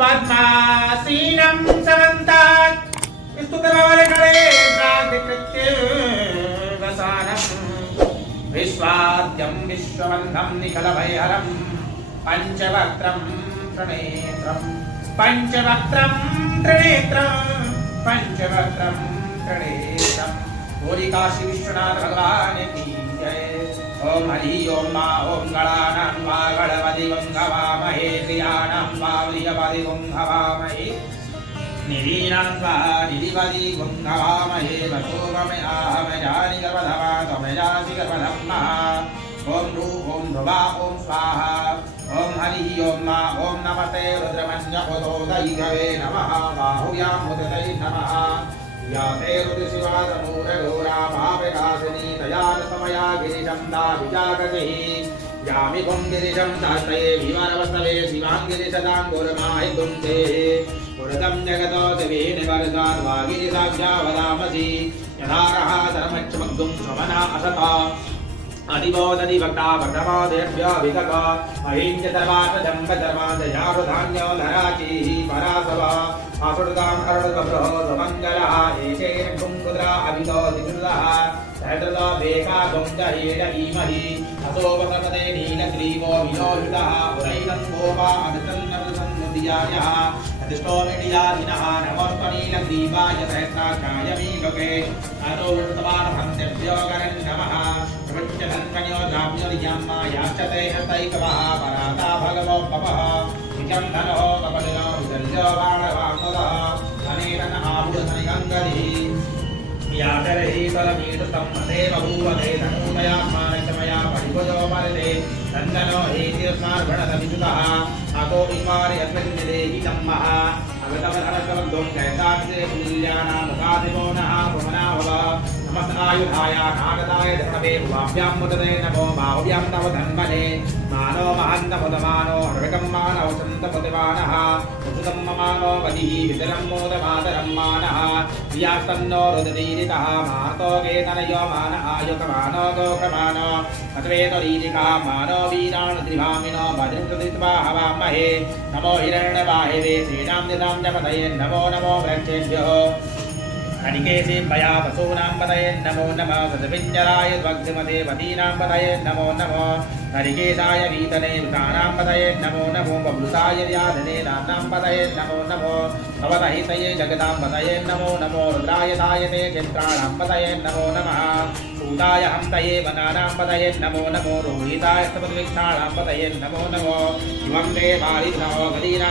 पद्मासीनं समन्तात् स्तुतमवलकरे प्राकृत्य वसानं विश्वाद्यं विश्ववन्धं निखलभयहरं पंचवक्त्रं त्रिनेत्रं पंचवक्त्रं त्रिनेत्रं पंचवक्त्रं त्रिनेत्रं। बोली काशी विश्वनाथ भगवान की जय। ओम हरि ओम मा ओम गणानां वा गणपति गंगवामहे क्रियाणां वा प्रियपति गंगवामहे निरीनां वा निधिपति गंगवामहे वसोमयाहमयानि गर्भधवा त्वमयासि गर्भधम्मः। ओम भू ओम ध्रुवा ओम स्वाहा। ओम हरि ओम मा ओम नमस्ते रुद्रमन्यपोतोदयिकवे नमः बाहुव्यां मुदतै नमः। या ते रुद्रशिवादमूलघोरा भावकासिनी तया समया गिरिशं दाविजागतिः यामि कुं गिरिशं दास्तये भीमानवस्तवे शिवाङ्गिरिशदाङ्गुरमाहि कुन्ते पुरतं जगतो दिवेन वर्गान् वागिरिसाख्या वदामसि यथारः धर्मक्षमग्गुं समना असता अधिबोधि भक्ता भक्तमादेभ्य विगत अहिंस धर्मात्मजम्ब धर्मादयाधान्यो धराचीः परासव आसुरतां अरुणकब्रह समङ्गलः एषेण कुङ्कुद्रा अभितो दिकृतः सहृदो भेका गुञ्जहेण ईमहि असोपसर्पदे नीलग्रीवो विलोहितः उदैनं गोपा अदृतन्नवसन्नुदियायः अधिष्ठोमिडियाधिनः नमस्त्वनीलग्रीवाय सहस्राक्षाय मे लोके अतो वृत्तवानहन्तेभ्यो गरं नमः प्रपञ्चधन्वन्यो द्राव्यो नियम्मा याचते हस्तैकवः पराता भगवो पवः निजं धनो कपलिनो विदल्यो बाणवाङ्मुदः अनेन आभूषणिगङ्गदिः याचरहि तलमीटुतं मदेव भूवते धनूतया स्मानचमया परिभुजो मरते नन्दनो हेतिर्स्मार्गणदविजुतः अतो विमारि अस्मिन्निदेहि तम्मः अगतमधनसमद्वं कैताक्षे तुल्यानां मुखादिवो नः पुमनाभव नमस्तायुधाय नागदाय धर्मवे भुवाभ्यां मुदते नमो बाहुभ्यां तव धन्वने मानो महन्तमुदमानो हर्विकं मानव सन्तमुदिमानः उषुतं ममानो वदिः वितरं मोदमातरं मानः प्रियास्तन्नो रुदतीरितः मातो केतनयो मान आयुकमानो गोक्रमानो अत्वेतरीरिकः मानो वीरान् त्रिभामिनो भजन्तुदित्वा हवामहे नमो हिरण्यवाहिवे श्रीणां निधां च पतये नमो नमो वृक्षेभ्यः हरिकेशे पया पशूनां पतये नमो नमः सतपिञ्जराय भक्तिमते पतीनां पतये नमो नमः हरिकेशाय वीतने वृतानां पतये नमो नमो बबुसाय व्याधने नाम्नां पतये नमो नमो भवतहितये जगतां पतये नमो नमो रुद्राय दायते चित्राणां पतये नमो नमः सूताय हन्तये वनानां पतये नमो नमो रोहिताय स्तपद्विक्षाणां पतये नमो नमो शिवं ते बालिनः गदीनां